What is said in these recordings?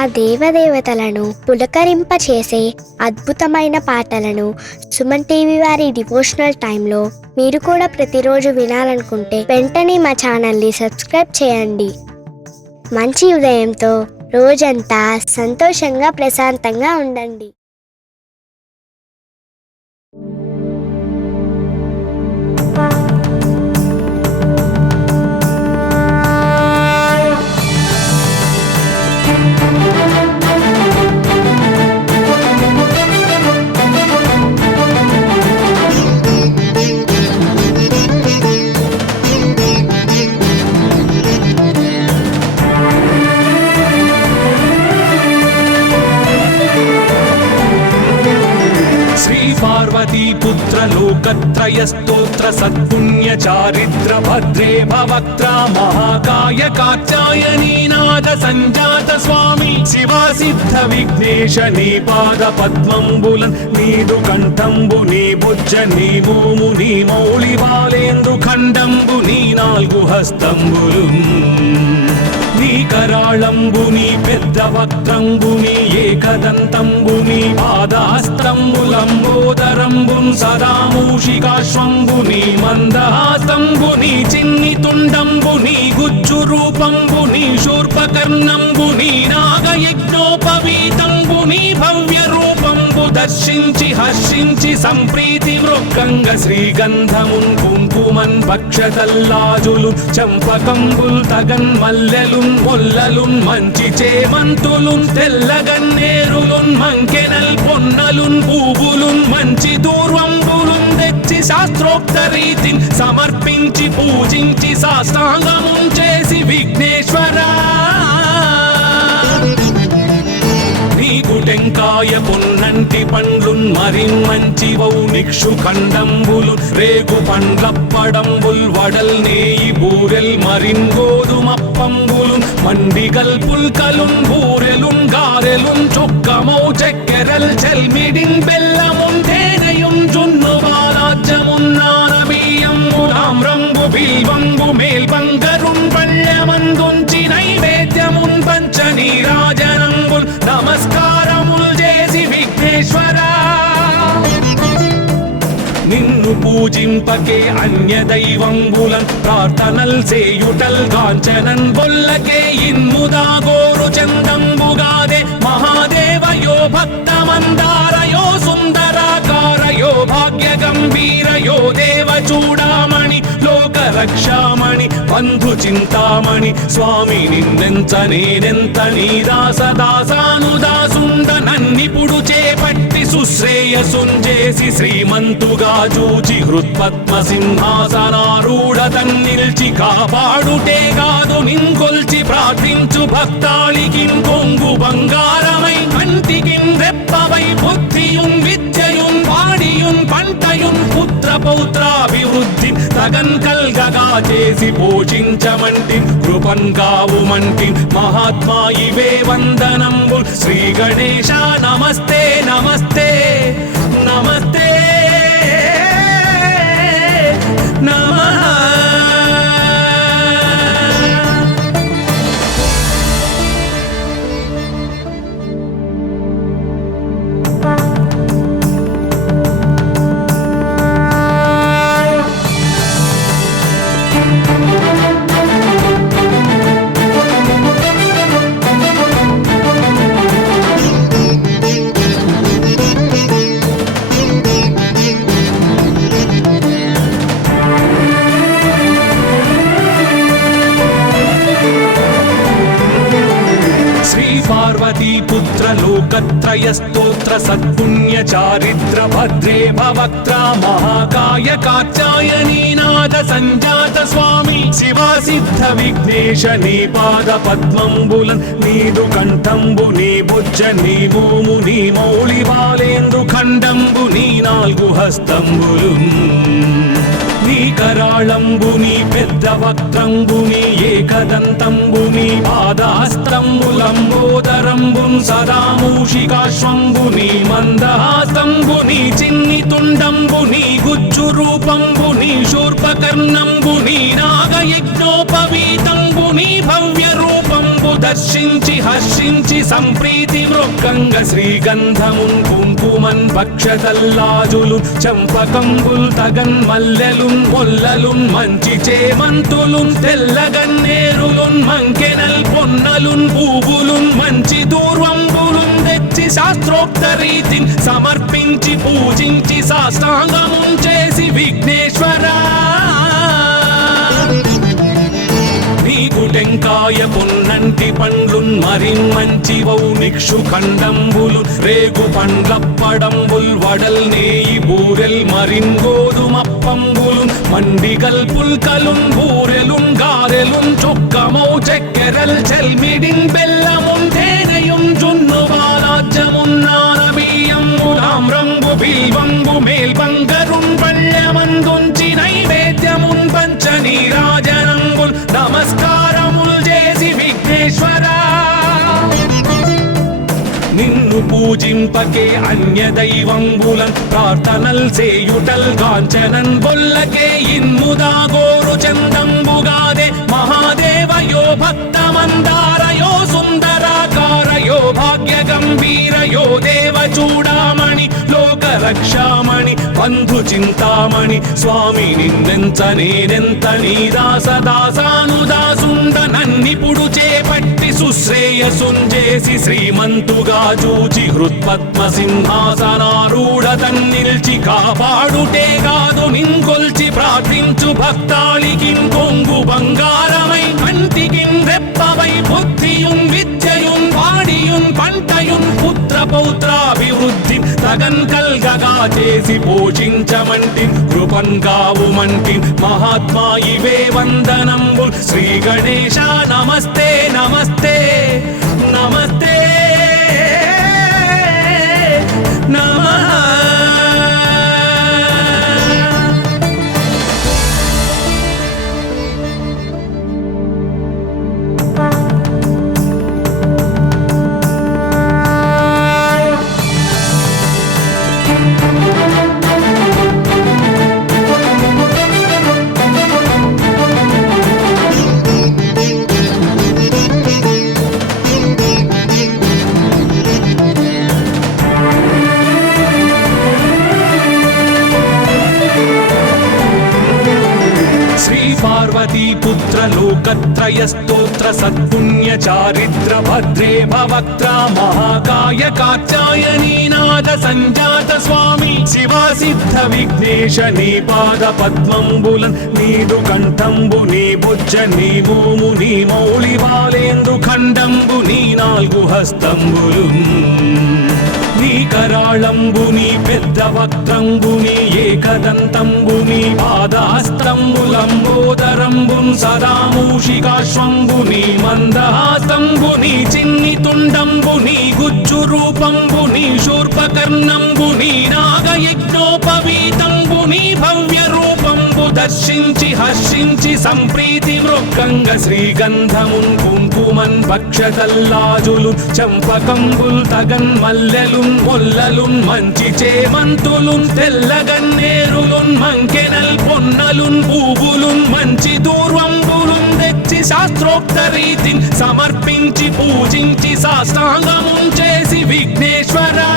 ఆ దేవదేవతలను పులకరింపచేసే అద్భుతమైన పాటలను సుమన్ టీవీ వారి డివోషనల్ టైంలో మీరు కూడా ప్రతిరోజు వినాలనుకుంటే వెంటనే మా ఛానల్ని సబ్స్క్రైబ్ చేయండి. మంచి ఉదయంతో రోజంతా సంతోషంగా ప్రశాంతంగా ఉండండి. पार्वतीपुत्र लोकत्रयस्तोत्र सत्पुण्य चारित्र भद्रे भवक्त्रा महाकाय कात्यायनीनाद संजात स्वामी शिवा सिद्ध विघ्नेश नी पाद पद्मंबुलन् नीदु कंठंबु नी भुज नी भूमु नी मौळि बालेंद्रु खंडंबु नी नाल्गु हस्तंबुलुन् నీ కరాళంబుని పెద్ద వక్త్రంబుని ఏకదంతంబుని పాదాస్తంబులంబోదరంబున్ సదా మూషికాశ్వంబుని మందహాసంబుని చిన్ని తుండంబుని గుజ్జు రూపంబుని శూర్పకర్ణంబుని నాగయజ్ఞోపవీతంబుని భవ్య రూపంబు దర్శించి హర్షించి సంప్రీతి వృక్కంగ శ్రీగంధమున్ కుంకుమన్ భక్షతల్లాజులు చంపకంబుల్ తగన్ మల్లెలున్ మొల్లలున్ మంచి చేమంతులున్ తెల్లగన్నేరులున్ మంకెనల్ పొన్నలున్ పూవులున్ మంచి దూర్వంబులున్ తెచ్చి శాస్త్రోక్త రీతిని సమర్పించి పూజించి సాష్టాంగమున్ చేసి విఘ్నేశ్వరా టెంకాయ పొన్నంటి పండ్లున్ మరిన్మంచివౌ నిక్షు ఖండంబులు రేగు పండ్లప్పడంబుల్ వడల్ నేయి బూరెల్ మరిన్ గోధుమప్పంబులు మండిగల్ పుల్కలున్ బూరెలున్ గారెలున్ చొక్కమౌ చెక్కెరల్ చెల్మిడిన్ బెల్లమున్ తేనెయున్ జున్ను బాలాజ్యమున్ నానబియ్యంబులామ్రంబు బిల్వంబు మేల్బంగరున్ పళ్ళమందుంచి నైవేద్యమున్ పంచ నీరాజనంబుల్ నమస్కారముల్ చేసి విఘ్నేశ్వరా నిన్ను పూజింపకే అన్య దైవంబులన్ ప్రార్థనల్ సేయుటల్ కాంచనన్ బొల్లకే ఇన్ముదా గోరు చందంబుగాదే మహాదేవయో భక్తమందారయో సుందరాకారయో భాగ్య గంభీరయో దేవ చూడామణి లోక రక్షామణి బంధు చింతామణి స్వామి నిన్నెంత నేనెంత నీ దాసదాసానుదాసుండ నన్నిపుడు చేపట్టి సుశ్రేయసుంజేసి శ్రీమంతుగా చూచి హృత్పద్మ సింహాసనారూఢ తన్నిల్చి కాపాడుటే కాదు నింకొల్చి ప్రార్థించు భక్తాళికిన్ కొంగు బంగారమై కంటికిన్ రెప్పవై బుద్ధియున్ విద్యయున్ వాడియున్ పంటయున్ పుత్ర పౌత్రాభివృద్ధి తగన్ కల్గగా చేసి పోషించమంటి కృపన్ కావుమంటి మహాత్మా ఇవే వందనంబు శ్రీ గణేశ నమస్తే నమస్తే నమస్తే నమః. पार्वतीपुत्र लोकत्रयस्तोत्र सत्पुण्य चारित्र भद्रे भवक्त्रा महाकाय कात्यायनीनाद संजात स्वामी शिवा सिद्ध विघ्नेश नी पाद पद्मंबुलन् नीदु कंठंबु नी भुज नी भूमु नी मौळि बालेंद्रु खंडंबु नी नाल्गु हस्तंबुलुन् నీ కరాళంబుని పెద్ద వక్త్రంబుని ఏకదంతంబుని పాదాస్తంబులంబోదరంబున్ సదా మూషికాశ్వంబుని మందహాసంబుని చిన్ని తుండంబుని గుజ్జు రూపంబుని శూర్పకర్ణంబుని నాగయజ్ఞోపవీతంబుని భవ్య రూపంబు దర్శించి హర్షించి సంప్రీతి మృక్కంగ శ్రీగంధమున్ కుంకుమన్ పక్షతల్లాజులు చంపకంబుల్ తగన్ మల్లెలున్ మొల్లలున్ మంచి చేమంతులున్ తెల్లగన్నేరులున్ మంకెనల్ పొన్నలున్ పూబులున్ మంచి దూర్వంబులున్ తెచ్చి శాస్త్రోక్త రీతిని సమర్పించి పూజించి సాష్టాంగమున్ చేసి విఘ్నేశ్వరా నీకు టెంకాయ పొన్నంటి పండ్లున్ మరిన్మంచివౌ నిక్షు ఖండంబులు రేగు పండ్లప్పడంబుల్ వడల్ నేయి బూరెల్ మరిన్ గోధుమప్పంబులు మండిగల్ పుల్కలున్ బూరెలున్ గారెలున్ చొక్కమౌ చెక్కెరల్ చెల్మిడిన్ బెల్లమున్ తేనెయున్ జున్ను బాలాజ్యమున్ నానబియ్యంబులామ్రంబు బిల్వంబు మేల్బంగరున్ పళ్ళమందుంచి నైవేద్యమున్ పంచ నీరాజనంబుల్ నమస్కారముల్ చేసి విఘ్నేశ్వరా నిన్ను పూజింపకే అన్య దైవంబులన్ ప్రార్థనల్ సేయుటల్ కాంచనన్ బొల్లకే ఇన్ముదాగోరు చందంబుగాదే మహాదేవయో భక్తమందారయో సుందరాకారయో భాగ్య గంభీరయో దేవ చూడామణి లోక రక్షామణి బంధు చింతామణి స్వామి నిన్నెంత నేనెంత నీ దాసదాసానుదాసుండ నన్నిపుడు చేపట్టి సుశ్రేయసుంజేసి శ్రీమంతుగా చూచి హృత్పద్మ సింహాసనారూఢ తన్నిల్చి కాపాడుటే కాదు నింకొల్చి ప్రార్థించు భక్తాళికిన్ కొంగు బంగారమై కంటికిన్ రెప్పవై బుద్ధియున్ విద్యయున్ వాడియున్ పంటయున్ పుత్ర పౌత్రాభివృద్ధి తగన్ కల్గగా చేసి పోషించమంటి కృపన్ కావుమంటి మహాత్మా ఇవే వందనంబు శ్రీ గణేశ నమస్తే నమస్తే నమస్తే నమః पुत्र लोकत्रय स्तोत्र सत्पुण्य चारिद्र भद्रे भवक्त्रा महाकाय कात्यायनी नाद संजात स्वामी शिवा सिद्ध विघ्नेश नी पाद पद्मंबुलन नीदु कंठंबु नी भुज नी भूमु नी मौళి బాలేందు ఖండంబు నీ నాలుగు హస్తంబులున్ నీ కరాళంబు నీ పెద్ద వక్త్రంబు నీ ఏకదంతంబు నీ పాదహస్తంబులంబోదరంబు సదా మూషికాశ్వంబు నీ మందహాసంబు నీ చిన్ని తుండంబు నీ గుజ్జు రూపంబు నీ శూర్పకర్ణంబు నీ నాగయజ్ఞోపవీతంబు నీ భవ్య రూపంబు దర్శించి హర్షించి సంప్రీతి మృక్కంగ శ్రీగంధమున్ కుంకుమన్ పక్షతల్లాజులు చంపకంబుల్ తగన్ మల్లెలున్ మొల్లలున్ మంచి చేమంతులున్ తెల్లగన్నేరులున్ మంకెనల్ పొన్నలున్ పూబులున్ మంచి దూర్వంబులున్ తెచ్చి శాస్త్రోక్త రీతిని సమర్పించి పూజించి సాష్టాంగమున్ చేసి విఘ్నేశ్వరా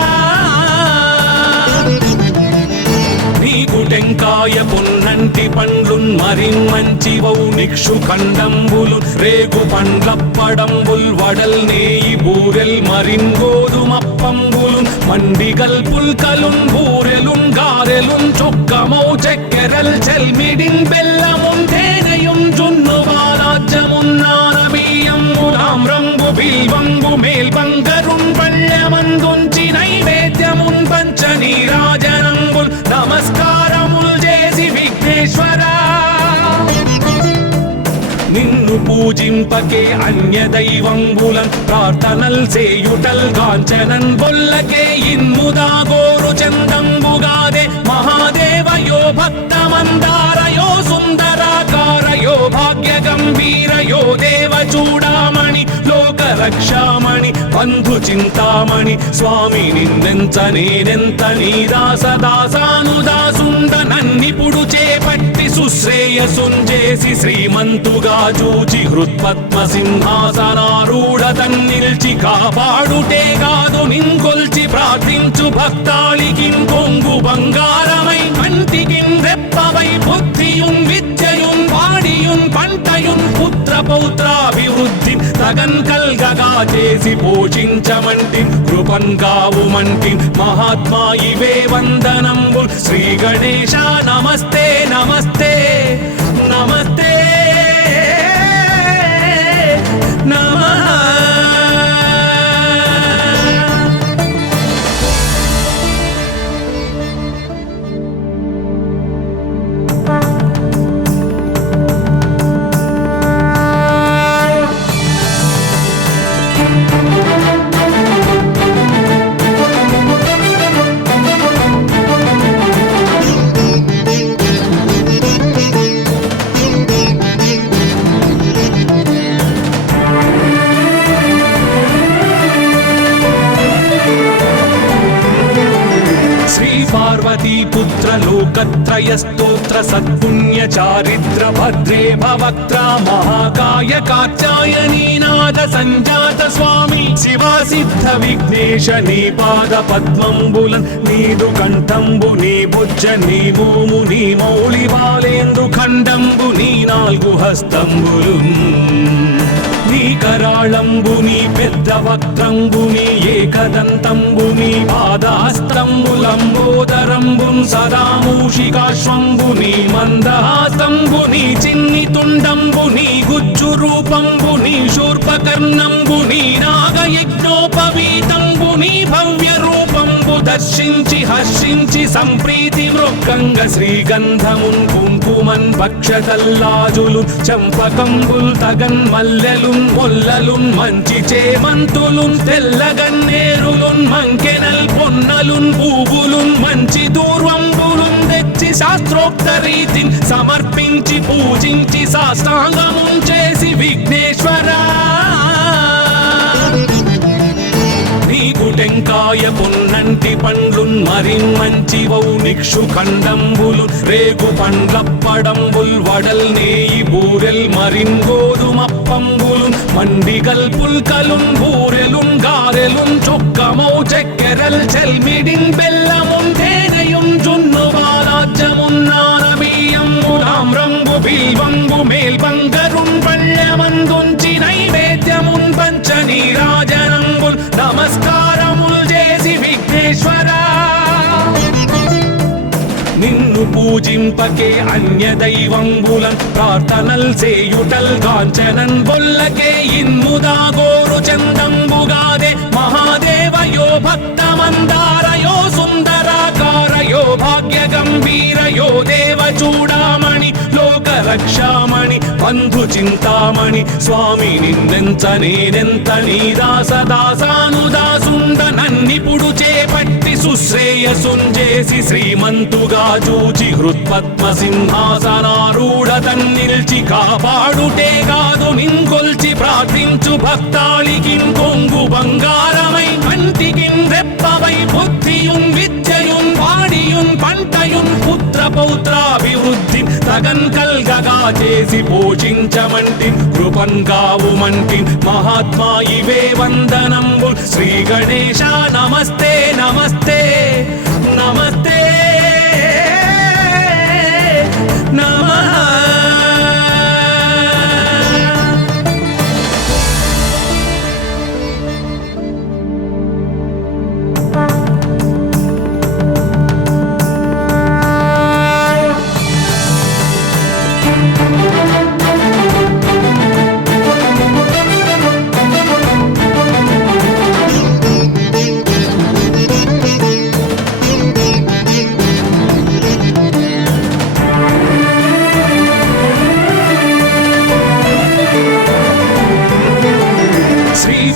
నీకు టెంకాయ పొన్నంటి పండ్లున్ మరిన్మంచివౌ నిక్షు ఖండంబులు రేగు పండ్లప్పడంబుల్ వడల్ నేయి బూరెల్ మరిన్ గోధుమప్పంబులు మండిగల్ పుల్కలున్ బూరెలున్ గారెలున్ చొక్కమౌ చెక్కెరల్ చెల్మిడిన్ బెల్లమున్ తేనెయున్ జున్ను బాలాజ్యమున్ నానబియ్యంబులామ్రంబు బిల్వంబు మేల్బంగరున్ పళ్ళమందుంచి నైవేద్యమున్ పంచ నీరాజనంబుల్ నమస్కారముల్ చేసి విఘ్నేశ్వరా నిన్ను పూజింపకే అన్య దైవంబులన్ ప్రార్థనల్ సేయుటల్ కాంచనన్ బొల్లకే ఇన్ముదాగోరు చందంబుగాదే మహాదేవయో భక్తమందారయో సుందరాకారయో భాగ్య గంభీరయో దేవ చూడామణి లోక రక్షామణి బంధు చింతామణి స్వామి నిన్నెంత నేనెంత నీ దాసదాసానుదాసుండ నన్నిపుడు చేపట్టి సుశ్రేయసుంజేసి శ్రీమంతుగా చూచి హృత్పద్మ సింహాసనారూఢ నిల్చి కాపాడుటే కాదు నింకొల్చి ప్రార్థించు భక్తాళికి కొంగు బంగారమై కంటికి రెప్పవై బుద్ధియున్ విద్యయున్ వాడియున్ పంటయున్ పుత్ర పౌత్రాభివృద్ధి తగన్ కల్గగా చేసి పోషించమంటి కృపన్ కావుమంటి మహాత్మా ఇవే వందనంబు శ్రీ గణేశ నమస్తే నమస్తే నమస్తే నమః. पार्वतीपुत्र लोकत्रयस्तोत्र सत्पुण्य चारित्र भद्रे भवक्त्रा महाकाय कात्यायनीनाद संजात स्वामी शिवा सिद्ध विघ्नेश नी पाद पद्मंबुलन् नीदु कंठंबु नी बुज्ज नी भूमु नी मौळि बालेंद्रु खंडंबु नी नाल्गु हस्తంబులున్ నీ కరాళంబుని పెద్ద వక్త్రంబుని ఏకదంతంబుని పాదాస్తంబులంబోదరంబున్ సదా మూషికాశ్వంబుని మందహాసంబుని చిన్ని తుండంబుని గుజ్జు రూపంబుని శూర్పకర్ణంబుని నాగయజ్ఞోపవీతంబుని భవ్య రూపంబు దర్శించి హర్షించి సంప్రీతి మృక్కంగ శ్రీగంధమున్ కుంకుమన్ భక్షతల్లాజులు చంపకంబుల్ తగన్ మల్లెలున్ మొల్లలున్ మంచి చేమంతులున్ తెల్లగన్నేరులున్ మంకెనల్ పొన్నలున్ పూవులున్ మంచి దూర్వంబులున్ తెచ్చి శాస్త్రోక్త రీతిని సమర్పించి పూజించి సాష్టాంగమున్ చేసి విఘ్నేశ్వరా నీకు టెంకాయ పొన్నంటి పండ్లున్ మరిన్ మంచివౌ నిక్షు ఖండంబులు రేగు పండ్లప్పడంబుల్ వడల్ నేయి బూరెల్ మరిన్ గోధుమప్పంబులు మండిగల్ పుల్కలున్ బూరెలున్ గారెలున్ చొక్కమౌ చెక్కెరల్ చెల్మిడిన్ బెల్లమున్ తేనెయున్ జున్ను బాలాజ్యమున్ నానబియ్యంబు తామ్రంబు బిల్వంబు మేల్బంగరున్ పళ్ళమందుంచి నైవేద్యమున్ పంచ నీరాజనంబుల్ నమస్కారముల్ చేసి విఘ్నేశ్వరా నిన్ను పూజింపకే అన్య దైవంబులన్ ప్రార్థనల్ సేయుటల్ కాంచనన్ బొల్లకే ఇన్ముదా గోరు చందంబుగాదే మహాదేవయో భక్తమందారయో సుందరాకారయో భాగ్య గంభీరయో దేవ చూడామణి లోక రక్షామణి బంధు చింతామణి స్వామి నిన్నెంత నేనెంత నీ దాసదాసానుదాసుండ నన్నిపుడు చేపట్టి సుశ్రేయసుంజేసి శ్రీమంతుగా చూచి హృత్పద్మ సింహాసనారూఢ తన్నిల్చి కాపాడుటే కాదు నింకొల్చి ప్రార్థించు భక్తాళికి కొంగు బంగారమై కంటికి రెప్పవై బుద్ధియున్ విద్యయున్ వాడియున్ పంటయున్ పుత్ర పౌత్రాభివృద్ధి తగన్ కల్గగా చేసి పోషించమంటి కృపన్ కావుమంటి మహాత్మా ఇవే వందనంబు శ్రీ గణేశ నమస్తే నమస్తే నమస్తే నమః.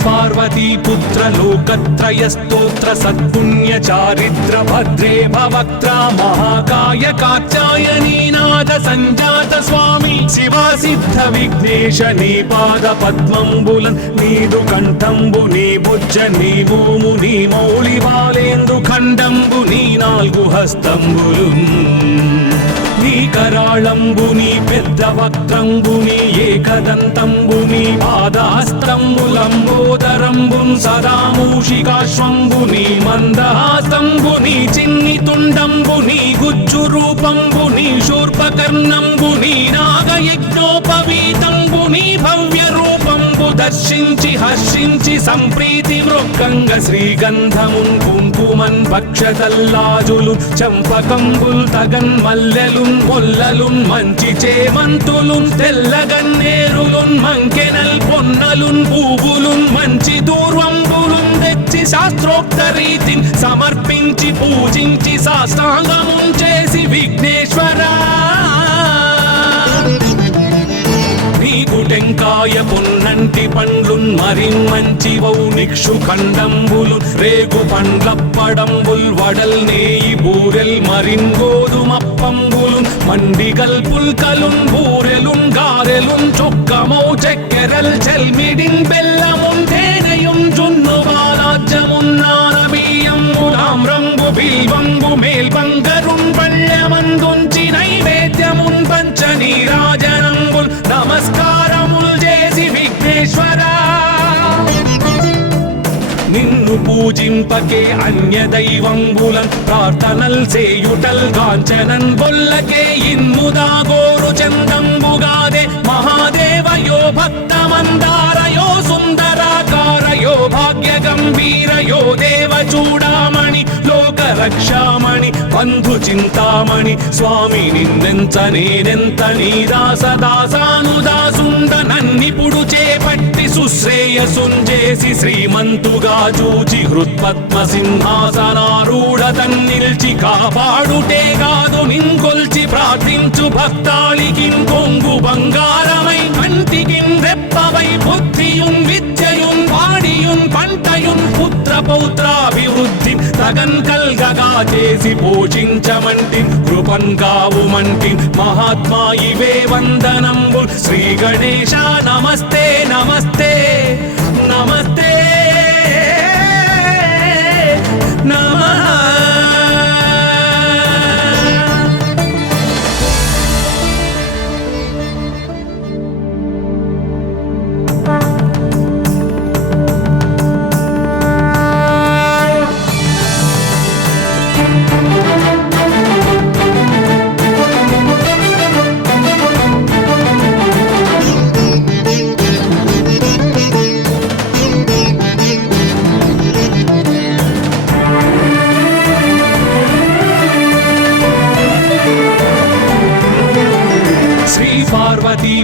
पार्वतीपुत्र लोकत्रयस्तोत्र सत्पुण्य चारित्र भद्रे भवक्त्रा महाकाय कात्यायनीनाद संजात स्वामी शिवा सिद्ध विघ्नेश नी पाद पद्मंबुलन् नीदु कंठंबु नी बुज्ज नी भूमु नी मौळि बालेंद्रु खंडंबु नी नाल्गु हस्తంబులున్ నీ కరాళంబుని పెద్ద వక్త్రంబుని ఏకదంతంబుని పాదాస్తంబులంబోదరంబున్ సదా మూషికాశ్వంబుని మందహాస్తంబుని చిన్ని తుండంబుని గుజ్జు రూపంబుని శూర్పకర్ణంబుని నాగయజ్ఞోపవీతంబుని భవ్య రూపంబు దర్శించి హర్షించి సంప్రీతి మృక్కంగ శ్రీగంధమున్ కుంకుమన్ భక్షతల్లాజులు చంపకంబుల్ తగన్ మల్లెలున్ మొల్లలున్ మంచి చేమంతులున్ తెల్లగన్నేరులున్ మంకెనల్ పొన్నలున్ పూవులున్ మంచి దూర్వంబులున్ తెచ్చి శాస్త్రోక్త రీతిని సమర్పించి పూజించి సాష్టాంగమున్ చేసి విఘ్నేశ్వరా నీకు టెంకాయ పొన్నంటి పండ్లున్ మరిన్ మంచి వౌనిక్షు ఖండంబులు రేగు పండ్లప్పడంబుల్ వడల్ నేయి బూరెల్ మరిన్ గోధుమప్పంబులు మండిగల్ పుల్కలున్ బూరెలున్ గారెలున్ చొక్కమౌ చక్కెరల్ చెల్మిడిన్ బెల్లమున్ తేనెయున్ జున్ను బాలాజ్యమున్ నానబియ్యంబులామ్రంబు బిల్వంబు మేల్బంగరున్ పళ్ళమందుంచి నైవేద్యమున్ పంచ నీరాజనంబుల్ నమస్కారముల్ చేసి విఘ్నేశ్వరా నిన్ను పూజింపకే అన్య దైవంబులన్ ప్రార్థనల్ సేయుటల్ కాంచనన్ బొల్లకే ఇన్ముదా గోరు చందంబుగాదే మహాదేవయో భక్తమందారయో సుందరాకారయో భాగ్య గంభీరయో దేవ చూడామణి లోక రక్షామణి బంధు చింతామణి స్వామి నిన్నెంత నేనెంత నీ దాసదాసానుదాసుండ నన్నిపుడు చేపట్టి సుశ్రేయసుంజేసి శ్రీమంతుగా చూచి హృత్పద్మ సింహాసనారూఢ తన్నిల్చి కాపాడుటే కాదు నింకొల్చి ప్రార్థించు భక్తాళికిన్ కొంగు బంగారమై కంటికిన్ రెప్పవై బుద్ధియున్ విద్యయున్ వాడియున్ పంటయున్ పుత్ర పౌత్రాభివృద్ధి తగన్ కల్గగా చేసి పోషించమంటి కృపన్ కావుమంటి మహాత్మా ఇవే వందనంబుల్ శ్రీ గణేశ నమస్తే నమస్తే నమస్తే నమః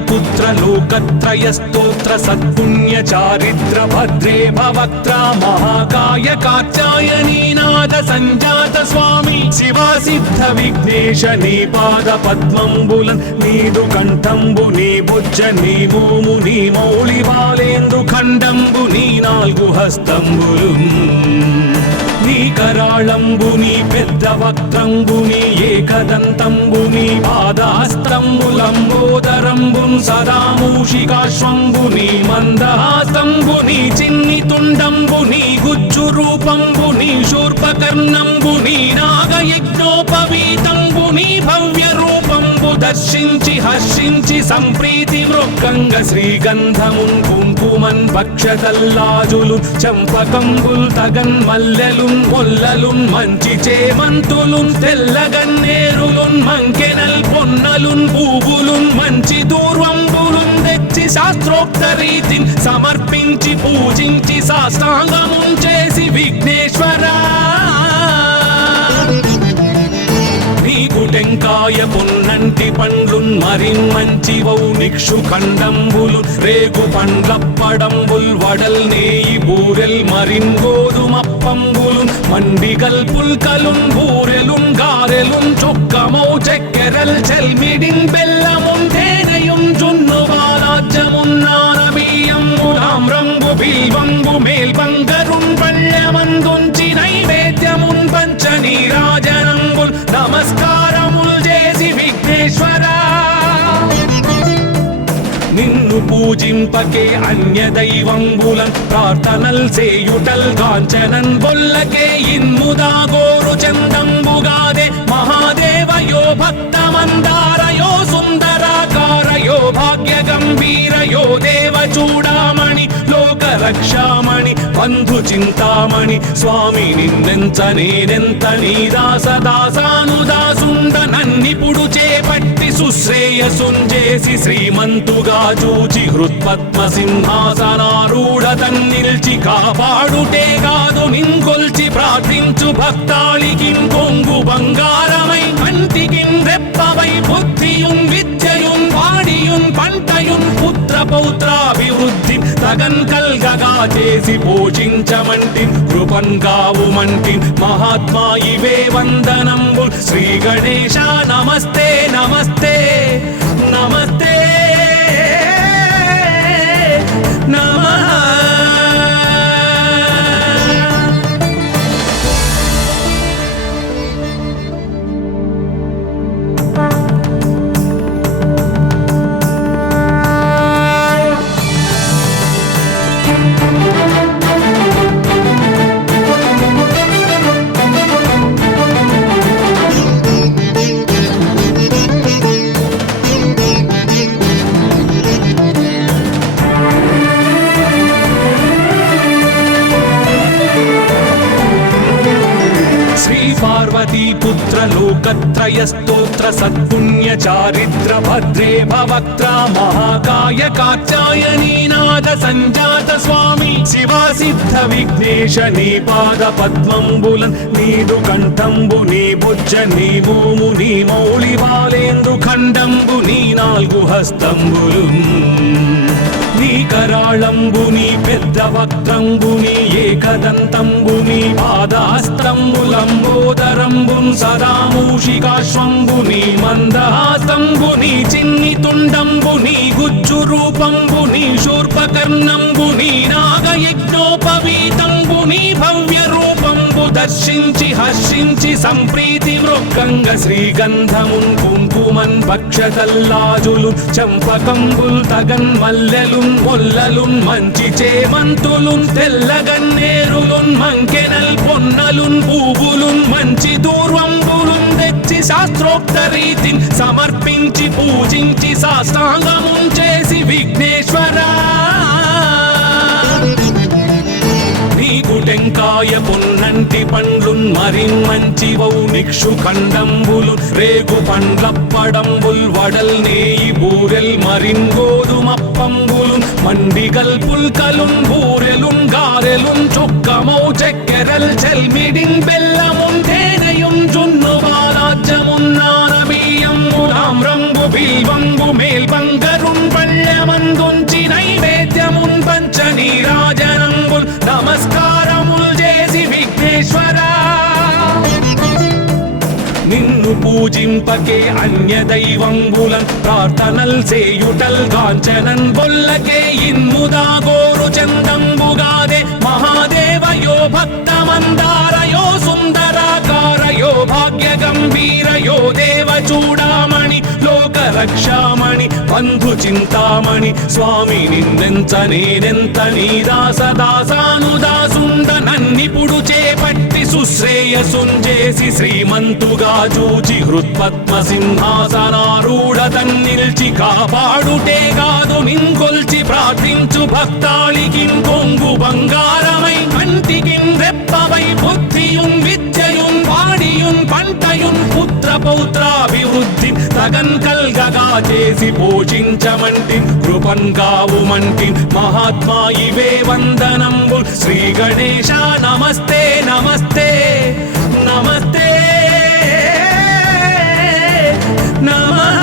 పుత్ర లోకత్రయ స్తోత్ర సత్పుణ్య చారిత్ర భద్రే భవక్త్రా మహాకాయ కాత్యాయనీనాథ సంజాత స్వామి శివా సిద్ధ విఘ్నేశ నీ పాద పద్మంబులన్ నీదు కంఠంబు నీ బుజ్జ నీ మోము నీ మౌళి బాలేందు ఖండంబు నీ నాలుగు హస్తంబులు నీ కరాళంబుని పెద్ద వక్త్రంబుని ఏకదంతంబుని పాదాస్తంబులంబోదరంబున్ సదా మూషికాశ్వంబుని మందహాసంబుని చిన్ని తుండంబుని గుజ్జు రూపంబుని శూర్పకర్ణంబుని నాగయజ్ఞోపవీతంబుని భవ్య రూపంబు దర్శించి హర్షించి సంప్రీతి మృక్కంగ శ్రీగంధమున్ కుంకుమన్ భక్షతల్లాజులు చంపకంబుల్ తగన్ మల్లెలున్ మొల్లలున్ మంచి చేమంతులున్ తెల్లగన్నేరులున్ మంకెనల్ పొన్నలున్ పూవులున్ మంచి దూర్వంబులున్ తెచ్చి శాస్త్రోక్త రీతిని సమర్పించి పూజించి సాష్టాంగమున్ చేసి విఘ్నేశ్వరా నీకు టెంకాయ పొన్నంటి పండ్లున్ మరిన్ మంచి వౌనిక్షు ఖండంబులు రేగు పండ్లప్పడంబుల్ వడల్ నేయి బూరెల్ మరిన్ గోధుమప్పంబులు మండిగల్ పుల్కలున్ బూరెలున్ గారెలున్ చొక్కమౌ చక్కెరల్ చెల్మిడిన్ బెల్లమున్ తేనెయున్ జున్ను బాలాజ్యమున్ నానబియ్యంబులామ్రంబు బిల్వంబు మేల్బంగరున్ పళ్ళమందుంచి నైవేద్యమున్ పంచ నీరాజనంబుల్ నమస్కారముల్ చేసి విఘ్నేశ్వరా నిన్ను పూజింపకే అన్య దైవంబులన్ ప్రార్థనల్ సేయుటల్ కాంచనన్ బొల్లకే ఇన్ముదా గోరు చందంబుగాదే మహాదేవయో భక్తమందారయో సుందరాకారయో భాగ్య గంభీరయో దేవ చూడామణి లోక రక్షామణి బంధు చింతామణి స్వామి నిన్నెంత నేనెంత నీ దాసదాసానుదాసుండ నన్నిపుడు చేపట్టి సుశ్రేయసుంజేసి శ్రీమంతుగా చూచి హృత్పద్మ సింహాసనారూఢ తన్నిల్చి కాపాడుటే కాదు నింకొల్చి ప్రార్థించు భక్తాళికి కొంగు బంగారమై కంటికిన్ రెప్పవై బుద్ధియున్ విద్యయున్ వాడియున్ పంటయున్ పుత్ర పౌత్రాభివృద్ధి తగన్ కల్గగా చేసి పోషించమంటి కృపన్ కావుమంటి మహాత్మా ఇవే వందనంబు శ్రీ గణేశ నమస్తే నమస్తే నమస్తే నమః. पुत्र लोकत्रय स्तोत्र सत्पुण्य चारित्र भद्रे भवक्त्रा महाकाय कात्यायनीनाद संजात स्वामी शिवा सिद्ध विघ्नेश नी पाद पद्मंबुलन् नीदु कंठंबु नी भुज नी भूमु नी मौळि बालेंदु खंडंबु नी नाल्गु हस्तंबुलुन् నీ కరాళంబుని పెద్ద వక్త్రంబుని ఏకదంతంబుని పాదాస్తంబులంబోదరంబున్ సదా మూషికాశ్వంబుని మందహాసంబుని చిన్ని తుండంబుని గుజ్జు రూపంబుని శూర్పకర్ణంబుని నాగయజ్ఞోపవీతంబుని భవ్య రూపంబు దర్శించి హర్షించి సంప్రీతి మృక్కంగ శ్రీగంధమున్ కుంకుమన్ భక్షతల్లాజులు చంపకంబుల్ తగన్ మల్లెలు మొల్లలున్ మంచి చేమంతులున్ తెల్లగన్నేరులున్ మంకెనల్ పొన్నలున్ పూవులున్ మంచి దూర్వంబులున్ తెచ్చి శాస్త్రోక్త రీతిని సమర్పించి పూజించి సాష్టాంగమున్ చేసి విఘ్నేశ్వరా నీకు టెంకాయ పొన్నంటి పండ్లున్ మరిన్ మంచివౌ నిక్షు ఖండంబులు రేగు పండ్లప్పడంబుల్ వడల్ నేయి బూరెల్ మరిన్ గోధుమప్పంబులు మండిగల్ పుల్కలున్ బూరెలున్ గారెలున్ చొక్కమౌ చక్కెరల్ చెల్మిడిన్ బెల్లమున్ తేనెయున్ జున్ను బాలాజ్యమున్ నానబియ్యంబులామ్రంబు బిల్వంబు మేల్బంగరున్ పళ్ళెమందుంచి నైవేద్యమున్ పంచ నీరాజనంబుల్ నమస్కారముల్ చేసి విఘ్నేశ్వరా నిన్ను పూజింపకే అన్య దైవంబులన్ ప్రార్థనల్ సేయుటల్ కాంచనన్ బొల్లకే ఇన్ముదా గోరు చందంబుగాదే మహాదేవయో భక్తమందారయో సుందరాకారయో భాగ్య గంభీరయో దేవ చూడామణి లోక రక్షామణి బంధు చింతామణి స్వామి నిన్నెంత నేనెంత నీ దాసదాసానుదాసుండ నన్నిపుడు చేపట్టి సుశ్రేయసుంజేసి శ్రీమంతుగా చూచి హృత్పద్మ సింహాసనారూఢ తన్నిల్చి కాపాడుటే కాదు నింకొల్చి ప్రార్థించు భక్తాళికి కొంగు బంగారమై కంటికి రెప్పవై బుద్ధియున్ విద్యయున్ వాడియున్ పంటయున్ పుత్ర పౌత్రాభివృద్ధి తగన్ కల్గగా చేసి పోషించమంటి కృపన్ కావుమంటి మహాత్మా ఇవే వందనంబు శ్రీ గణేశ నమస్తే నమస్తే నమస్తే నమః.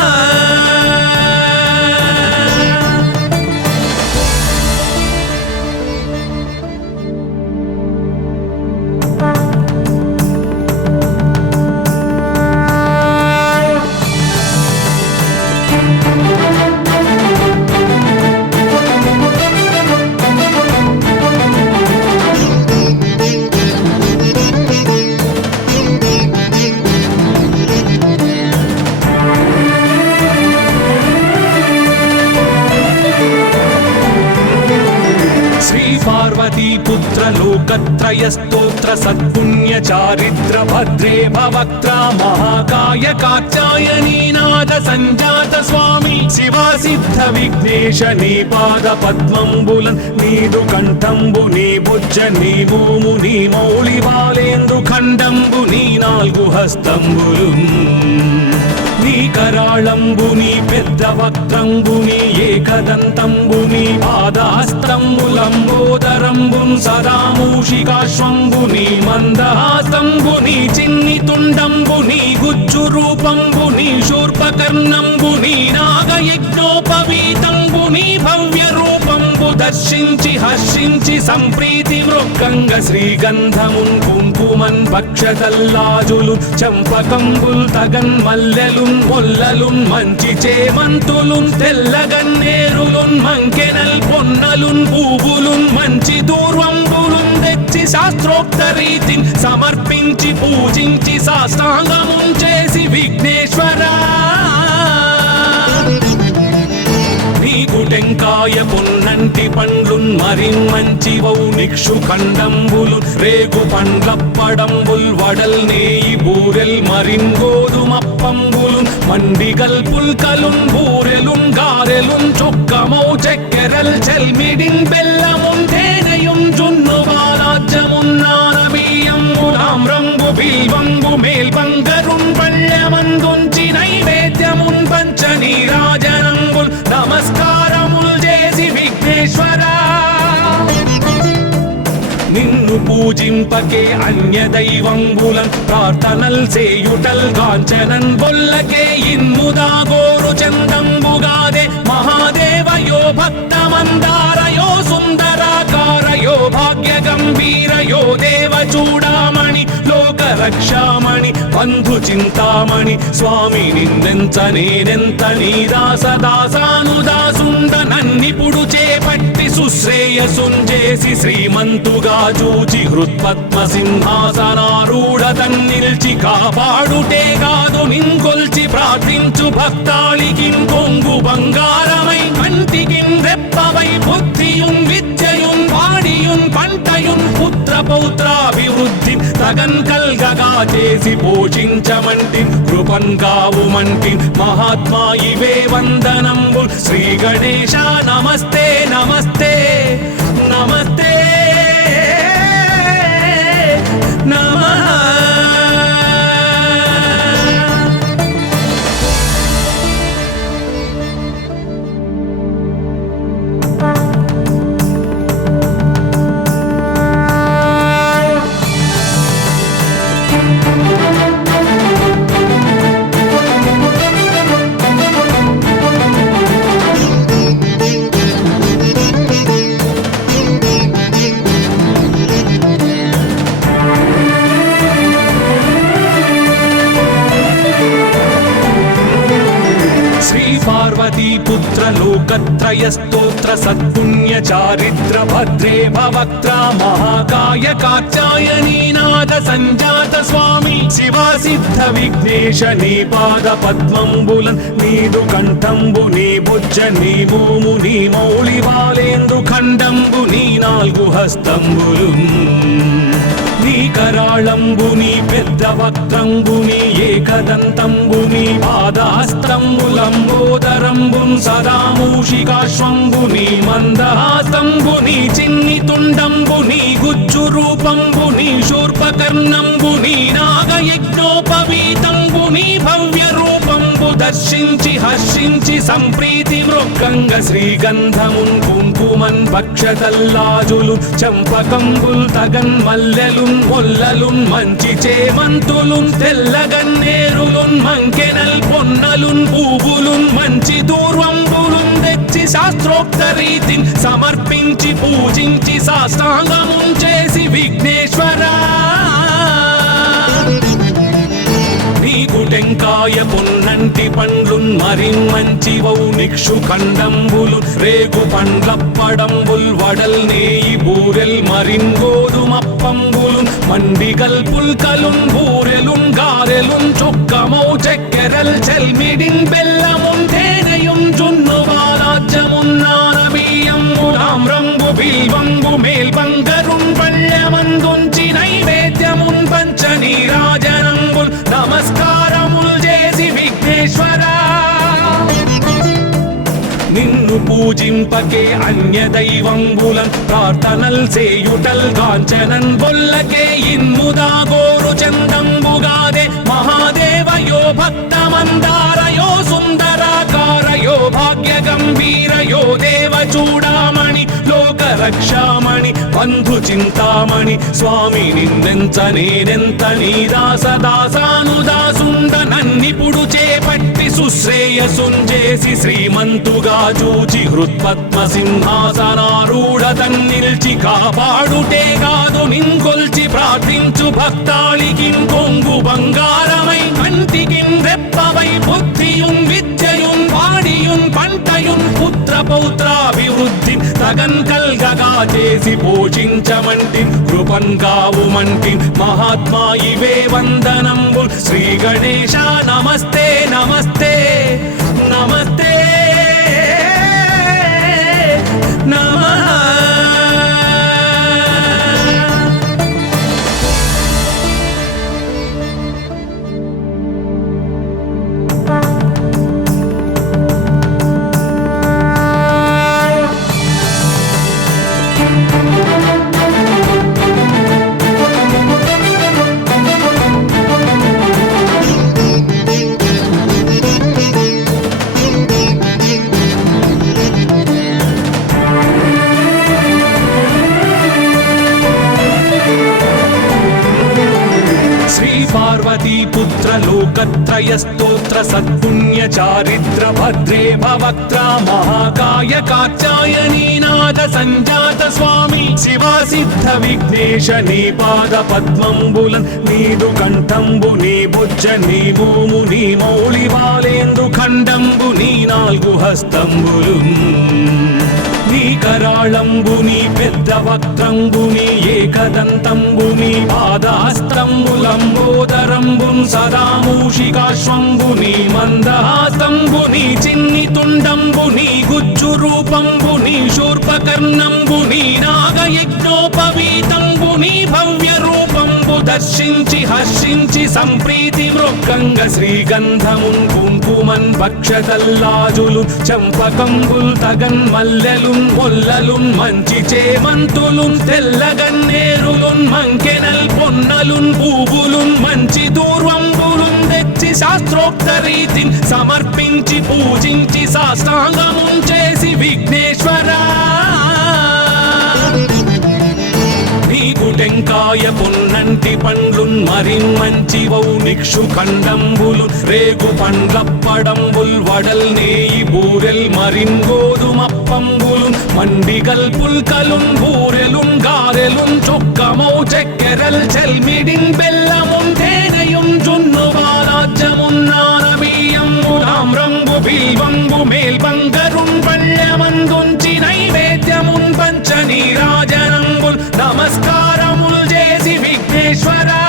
పార్వతీ పుత్ర లోకత్రయ స్తోత్ర సత్పుణ్య చారిత్ర భద్రే భవక్త్ర మహాకాయ కాత్యాయనీ నాద సంజాత స్వామి శివా సిద్ధ విఘ్నేశ నీ పాద పద్మంబులన్ నీదు కంఠంబు నీ బుజ్జ నీ మోము నీ మౌళి బాలేందు ఖండంబు నీ నాలుగు హస్తంబులు నీ కరాళంబు నీ పెద్ద వక్త్రంబు నీ ఏకదంతంబు నీ పాదహస్తంబులంబోదరంబున్ సదా మూషికాశ్వంబు నీ మందహాసంబు నీ చిన్ని తుండంబు నీ గుజ్జు రూపంబు నీ శూర్పకర్ణంబు నీ నాగయజ్ఞోపవీతంబు నీ భవ్య రూపంబు దర్శించి హర్షించి సంప్రీతి వృక్కంగ శ్రీగంధమున్ కుంకుమన్ పక్షతల్లాజులు చంపకంబుల్ తగన్ మల్లెలున్ మొల్లలున్ మంచి చేమంతులున్ తెల్లగన్నేరులున్ మంకెనల్ పొన్నలున్ పూవులున్ మంచి దూర్వంబులున్ తెచ్చి శాస్త్రోక్త రీతిని సమర్పించి పూజించి సాష్టాంగమున్ చేసి విఘ్నేశ్వరా నీకు టెంకాయ పొన్నంటి పండ్లున్ మరిన్ మంచి వౌనిక్షు ఖండంబులు రేగు పండ్లప్పడంబుల్ వడల్ నేయి బూరెల్ మరిన్ గోధుమప్పంబులు మండిగల్ పుల్కలున్ బూరెలున్ గారెలున్ చొక్కమౌ చెక్కెరల్ చెల్మిడిన్ బెల్లమున్ తేనెయున్ జున్ను బాలాజ్యమున్ నానబియ్యంబులాం రంగు బిల్వంబు మేల్బంగరున్ పళ్ళెమందుంచి నైవేద్యమున్ పంచ నీరాజనంబుల్ నమస్కారముల్ చేసి విఘ్నేశ్వరా నిన్ను పూజింపకే అన్య దైవంబులన్ ప్రార్థనల్ సేయుటల్ కాంచనన్ బొల్లకే ఇన్ముదా గోరు చందంబుగాదే మహాదేవయో భక్తమందారయో సుందరాకారయో భాగ్య గంభీరయో దేవ చూడామణి లోక రక్షామణి బంధు చింతామణి స్వామి నిన్నెంత నేనెంత నీ దాసదాసానుదాసుండ నన్నిపుడు చేపట్టి సుశ్రేయసుంజేసి శ్రీమంతుగా చూచి హృత్పద్మ సింహాసనారూఢ తన్నిల్చి కాపాడుటే కాదు నింకొల్చి ప్రార్థించు భక్తాళికి కొంగు బంగారమై కంటికి రెప్పవై బుద్ధియున్ విద్యయున్ వాడియున్ పంటయున్ పుత్ర పౌత్రాభివృద్ధి తగన్ కల్గగా చేసి పోషించమంటి కృపన్ కావుమంటి మహాత్మా ఇవే వందనంబు శ్రీ గణేశ నమస్తే నమస్తే నమస్తే నమః పార్వతీ పుత్ర లోకత్రయ స్తోత్ర సత్పుణ్య చారిత్ర భద్రే భవక్త్ర మహాకాయ కాత్యాయనీ నాద సంజాత స్వామి శివా సిద్ధ విఘ్నేశ నీ పాద పద్మంబులన్ నీదు కంఠంబు నీ బుజ్జ నీ మోము నీ మౌళి బాలేందు ఖండంబు నీ నాలుగు హస్తంబులు నీ కరాళంబు నీ పెద్ద వక్త్రంబు నీ ఏకదంతంబు నీ పాదహస్తంబులంబోదరంబున్ సదా మూషికాశ్వంబు నీ మందహాసంబు నీ చిన్ని తుండంబు నీ గుజ్జు రూపంబు నీ శూర్పకర్ణంబు నీ నాగయజ్ఞోపవీతంబు నీ భవ్య రూపంబు దర్శించి హర్షించి సంప్రీతి వృక్కంగ శ్రీగంధమున్ కుంకుమన్ పక్షతల్లాజులు చంపకంబుల్ తగన్ మల్లెలున్ మొల్లలున్ మంచి చేమంతులున్ తెల్లగన్నేరులున్ మంకెనల్ పొన్నలున్ పూవులున్ మంచి దూర్వంబులున్ తెచ్చి శాస్త్రోక్త రీతిని సమర్పించి పూజించి సాష్టాంగమున్ చేసి విఘ్నేశ్వరా నీకు టెంకాయ పొన్నంటి పండ్లున్ మరిన్ మంచి వౌనిక్షు ఖండంబులు రేగు పండ్లప్పడంబుల్ వడల్ నేయి బూరెల్ మరిన్ గోధుమప్పంబులు మండిగల్ పుల్కలున్ బూరెలున్ గారెలున్ చొక్కమౌ చెక్కెరల్ చెల్మిడిన్ బెల్లమున్ తేనెయున్ జున్ను బాలాజ్యమున్ నానబియ్యంబులాం రంగు బిల్ బిల్వంబు మేల్బంగరున్ పళ్ళమందుంచి నైవేద్యమున్ పంచ నీరాజనంబుల్ నమస్కారముల్ చేసి విఘ్నేశ్వరా నిన్ను పూజింపకే అన్య దైవంబులన్ ప్రార్థనల్ సేయుటల్ కాంచనన్ బొల్లకే ఇన్ముదా గోరు చందంబుగాదే మహాదేవయో భక్తమందారయో సుందరాకారయో భాగ్య గంభీరయో దేవ చూడామణి లోక రక్షామణి బంధు చింతామణి స్వామి నిన్నెంత నేనెంత నీ దాసదాసానుదాసుండ నన్నిపుడు చేపట్టి సుశ్రేయసుంజేసి శ్రీమంతుగా చూచి హృత్పద్మ సింహాసనారూఢ తన్నిల్చి కాపాడుటే కాదు నింకొల్చి ప్రార్థించు భక్తాళికి కొంగు బంగారమై కంటికి రెప్పవై బుద్ధియున్ విద్యయున్ వాడియున్ పంటయున్ పుత్ర పౌత్రాభివృద్ధి తగన్ కల్గగా చేసి పోషించమంటి కృపన్ కావుమంటి మహాత్మా ఇవే వందనంబుల్ శ్రీ గణేశ నమస్తే నమస్తే నమస్తే నమః పార్వతీపుత్ర లోకత్రయ స్తోత్ర సత్పుణ్య చారిత్ర భద్రే భవక్త్ర మహాకాయ కాచాయనీనాథ సంజాత స్వామి శివా సిద్ధ విఘ్నేశ నీ పాద పద్మంబులన్ నీదు కంఠంబు నీ బుజ్జ నీ భూము నీ మౌళి బాలేందు ఖండంబు నీ నాలుగు హస్తంబులు నీ కరాళంబు నీ పెద్ద వక్త్రంబు నీ ఏకదంతంబు నీ పాదహస్తంబులంబోదరంబు సదా మూషికాశ్వంబు నీ మందహాసంబు నీ చిన్ని తుండంబు నీ గుజ్జు రూపంబు నీ శూర్పకర్ణంబు నీ నాగయజ్ఞోపవీతంబు నీ భవ్య రూపంబు దర్శించి హర్షించి సంప్రీతి మృక్కంగ శ్రీగంధమున్ కుంకుమన్ భక్షతల్లాజులు చంపకంబుల్ తగన్ మల్లెలున్ మొల్లలున్ మంచి చేమంతులున్ తెల్లగన్నేరులున్ మంకెనల్ పొన్నలున్ పూవులున్ మంచి దూర్వంబులున్ తెచ్చి శాస్త్రోక్త రీతిని సమర్పించి పూజించి సాష్టాంగమున్ చేసి విఘ్నేశ్వరా నీకు టెంకాయ పొన్నంటి పండ్లున్ మరిన్మంచివౌ నిక్షు ఖండంబులు రేగు పండ్లప్పడంబుల్ వడల్ నేయి బూరెల్ మరిన్ గోధుమప్పంబులు మండిగల్ పుల్కలున్ బూరెలున్ గారెలున్ చొక్కమౌ చెక్కెరల్ చెల్మిడిన్ బెల్లమున్ తేనెయున్ జున్ను బాలాజ్యమున్ నానబియ్యంబు తామ్రంబు బిల్వంబు మేల్బంగరున్ పళ్ళమందుంచి నైవేద్యమున్ పంచ నీరాజనంబుల్ నమస్కారముల్ చేసి విఘ్నేశ్వరా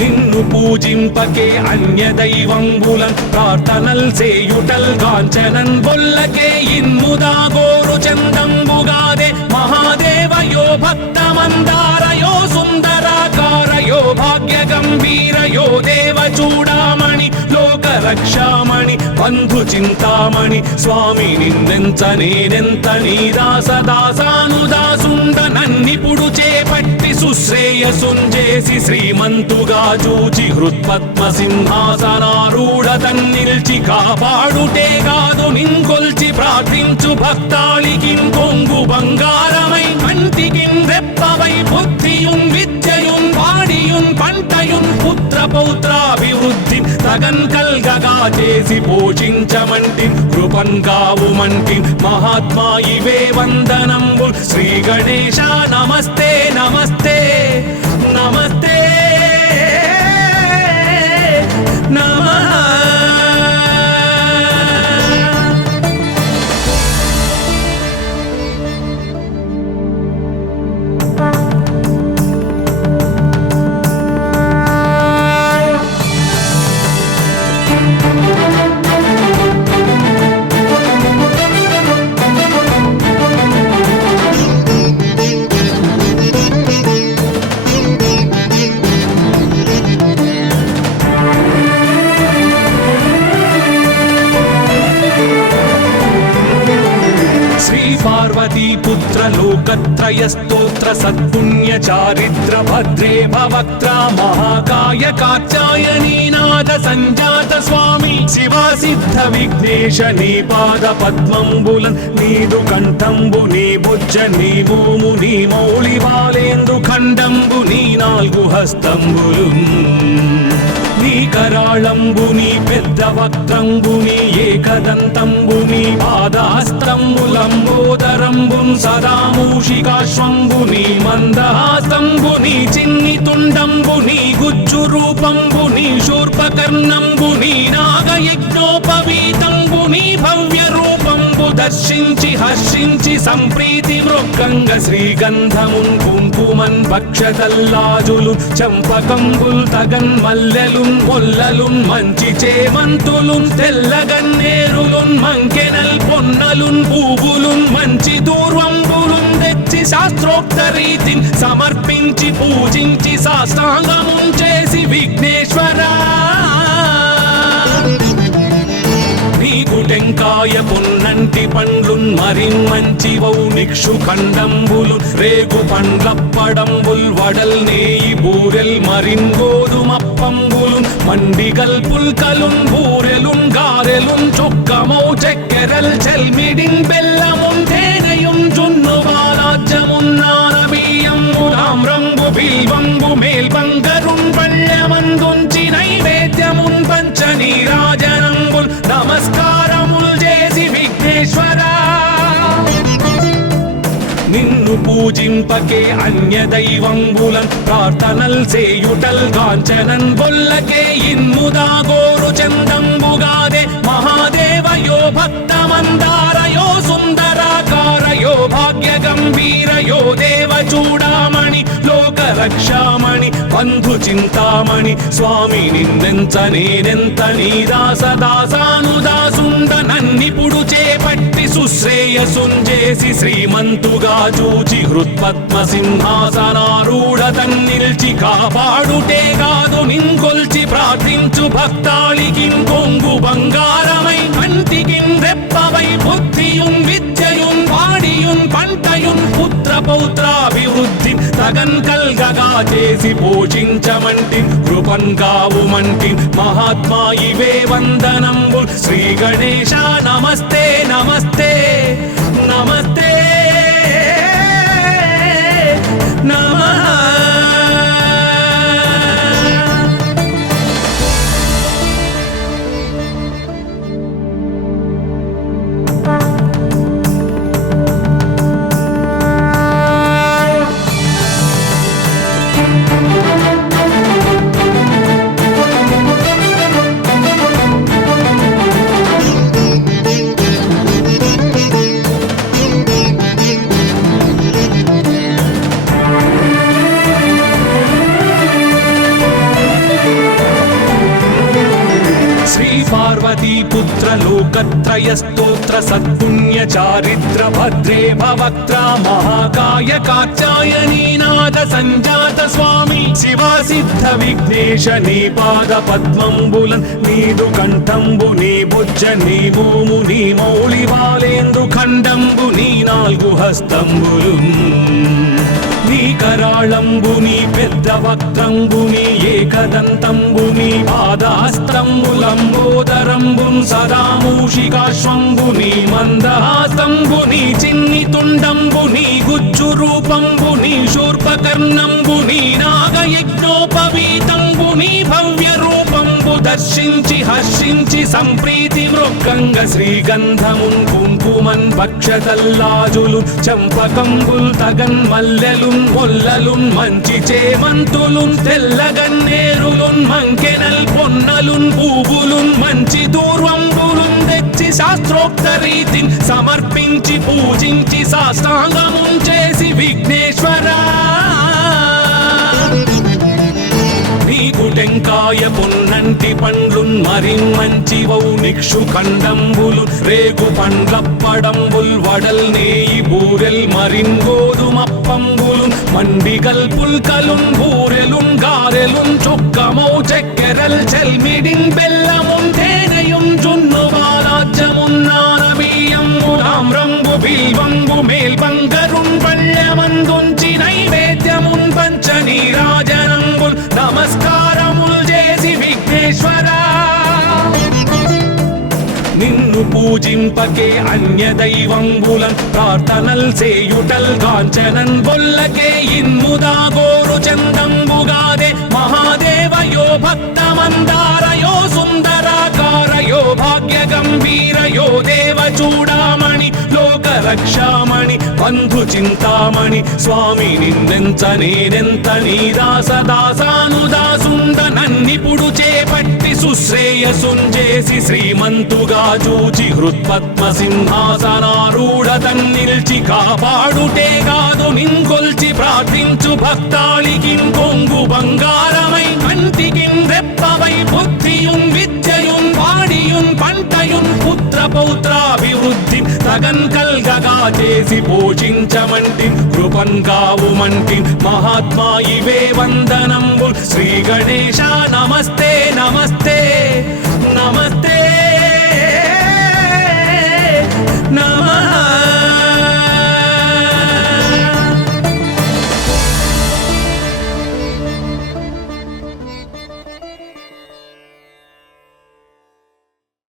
నిన్ను పూజింపకే అన్య దైవంబులన్ ప్రార్థనల్ సేయుటల్ కాంచనన్ బొల్లకే ఇన్ముదా గోరు చందంబుగాదే మహాదేవయో భక్తమందారయో సుందరాకారయో భాగ్య గంభీరయో దేవ చూడామణి లోక రక్షామణి బంధు చింతామణి స్వామి నిన్నెంత నేనెంత నీ దాసదాసానుదాసుండ నన్నిపుడు చేపట్టి సుశ్రేయసుంజేసి శ్రీమంతుగా చూచి హృత్పద్మ సింహాసనారూఢ తన్నిల్చి కాపాడుటే కాదు నింకొల్చి ప్రార్థించు భక్తాళికి కొంగు బంగారమై కంటికి రెప్పవై బుద్ధియున్ విద్యయున్ వాడియున్ పంటయున్ పుత్ర పౌత్రాభివృద్ధి తగన్ కల్గగా చేసి పోషించమంటి కృపన్ కావుమంటి మహాత్మా ఇవే వందనంబుల్ శ్రీ గణేశ నమస్తే నమస్తే నమస్తే నమః లోకత్రయ స్తోత్ర సత్పుణ్య చారిత్ర భద్రే భవక్త్ర మహాకాయ కాత్యాయనీ నాద సంజాత స్వామి శివా సిద్ధ విఘ్నేశ నీ పాద పద్మంబులన్ నీదు కంఠంబు నీ బుజ్జ నీ భూము నీ మౌళి బాలేందు ఖండంబు నీ నాలుగు హస్తంబులు నీ కరాళంబు నీ పెద్ద వక్త్రంబు నీ ఏకదంతంబు నీ పాదహస్తంబులంబోదరంబున్ సదా మూషికాశ్వంబు నీ మందహాస్తంబు నీ చిన్ని తుండంబు నీ గుజ్జు రూపంబు నీ శూర్పకర్ణంబు నీ నాగయజ్ఞోపవీతంబు నీ భవ్య రూపంబు దర్శించి హర్షించి సంప్రీతి మృక్కంగ శ్రీగంధమున్ కుంకుమన్ భక్షతల్లాజులు చంపకంబుల్ తగన్ మల్లెలున్ మొల్లలున్ మంచి చేమంతులున్ తెల్లగన్నేరులున్ మంకెనల్ పొన్నలున్ పూవులున్ మంచి దూర్వంబులున్ తెచ్చి శాస్త్రోక్త రీతిని సమర్పించి పూజించి సాష్టాంగమున్ చేసి విఘ్నేశ్వరా నీకు టెంకాయ పొన్నంటి పండ్లున్ మరిన్ మంచి వౌనిక్షు ఖండంబులు రేగు పండ్లప్పడంబుల్ వడల్ నేయి బూరెల్ మరిన్ గోధుమప్పంబులు మండిగల్ పుల్కలున్ బూరెలున్ గారెలున్ చొక్కమౌ చెక్కెరల్ చెల్మిడిన్ బెల్లమున్ తేనెయున్ జున్ను బాలాజ్యమున్ నానబియ్యంబులాం రంగు బిల్వంబు మేల్బంగరున్ పళ్ళమందుంచి నైవేద్యమున్ పంచనీరాజనంబుల్ నమస్కారముల్ చేసి విఘ్నేశ్వరా నిన్ను పూజింపకే అన్య దైవంబులన్ ప్రార్థనల్ సేయుటల్ కాంచనన్ బొల్లకే ఇన్ముదా గోరు చందంబుగాదే మహాదేవయో భక్తమందారయో సుందరాకారయో భాగ్య గంభీరయో దేవ చూడామణి లోక రక్షామణి బంధు చింతామణి స్వామి నిన్నెంత నేనెంత నీ దాసదాసానుదాసుండ నన్నిపుడు చేపట్టి సుశ్రేయసుంజేసి శ్రీమంతుగా చూచి హృత్పద్మ సింహాసనారూఢ తన్నిల్చి కాపాడుటే కాదు నింకొల్చి ప్రార్థించు భక్తాళికిం కొంగు బంగారమై కంటికిం రెప్పవై బుద్ధియున్ విద్యయున్ వాడియున్ పంటయున్ పుత్ర పౌత్రాభివృద్ధి తగన్ కల్గగా చేసి పోషించమంటి కృపన్ కావుమంటి మహాత్మా ఇవే వందనంబు శ్రీ గణేశ నమస్తే నమస్తే నమస్తే నమః పుత్ర లోకత్రయ స్తోత్ర సత్పుణ్య చారిత్ర భద్రే భవక్త్ర మహాకాయ కాత్యాయనీ నాద సంజాత స్వామి శివా సిద్ధ విఘ్నేశ నీ పాద పద్మంబులన్ నీదు కంఠంబు నీ బుజ్జ నీ భూము నీ మౌళి బాలేందు ఖండంబు నీ నాలుగు హస్తంబులు నీ కరాళంబు నీ పెద్ద వక్త్రంబు నీ ఏకదంతంబు నీ పాదహస్తంబులంబోదరంబున్ సదా మూషికాశ్వంబు నీ మందహాసంబు నీ చిన్ని తుండంబు నీ గుజ్జు రూపంబు నీ శూర్పకర్ణంబు నీ నాగయజ్ఞోపవీతంబు నీ భవ్య రూపంబు దర్శించి హర్షించి సంప్రీతి మృక్కంగ శ్రీగంధమున్ కుంకుమన్ భక్షతల్లాజులు చంపకంబుల్ తగన్ మల్లెలున్ మొల్లలున్ మంచి చేమంతులున్ తెల్లగన్నేరులున్ మంకెనల్ పొన్నలున్ పూవులున్ మంచి దూర్వంబులున్ తెచ్చి శాస్త్రోక్త రీతిని సమర్పించి పూజించి సాష్టాంగమున్ చేసి విఘ్నేశ్వరా నీకు టెంకాయ పొన్నంటి పండ్లున్ మరిన్ మంచి వౌనిక్షు ఖండంబులు రేగు పండ్లప్పడంబుల్ వడల్ నేయి బూరెల్ మరిన్ గోధుమప్పంబులు మండిగల్ పుల్కలున్ బూరెలున్ గారెలున్ చొక్కమౌ చెక్కెరల్ చెల్మిడిన్ బెల్లమున్ తేనెయున్ జున్ను బాలాజ్యమున్ నానబియ్యంబులాం రంగు బిల్ బిల్వంబు మేల్బంగరున్ పళ్ళమందుంచి నైవేద్యమున్ పంచ నీరాజనంబుల్ నమస్కారముల్ చేసి విఘ్నేశ్వరా నిన్ను పూజింపకే అన్య దైవంబులన్ ప్రార్థనల్ సేయుటల్ కాంచనన్ బొల్లకే ఇన్ముదా గోరు చందంబుగాదే మహాదేవయో భక్తమందారయో సుందరాకారయో భాగ్య గంభీరయో దేవ చూడామణి లోక రక్షామణి బంధు చింతామణి స్వామి నిన్నెంత నేనెంత నీ దాసదాసానుదాసుండ నన్నిపుడు చేపట్టి సుశ్రేయసుంజేసి శ్రీమంతుగా చూచి హృత్పద్మ సింహాసనారూఢ తన్నిల్చి కాపాడుటే కాదు నింకొల్చి ప్రార్థించు భక్తాళికిన్ కొంగు బంగారమై కంటికిన్ రెప్పవై బుద్ధియున్ విద్యయున్ వాడియున్ పంటయున్ పుత్ర పౌత్రాభివృద్ధి తగన్ కల్గగా చేసి పోషించమంటి కృపన్ కావుమంటి మహాత్మా ఇవే వందనంబుల్ శ్రీ గణేశ నమస్తే నమస్తే నమస్తే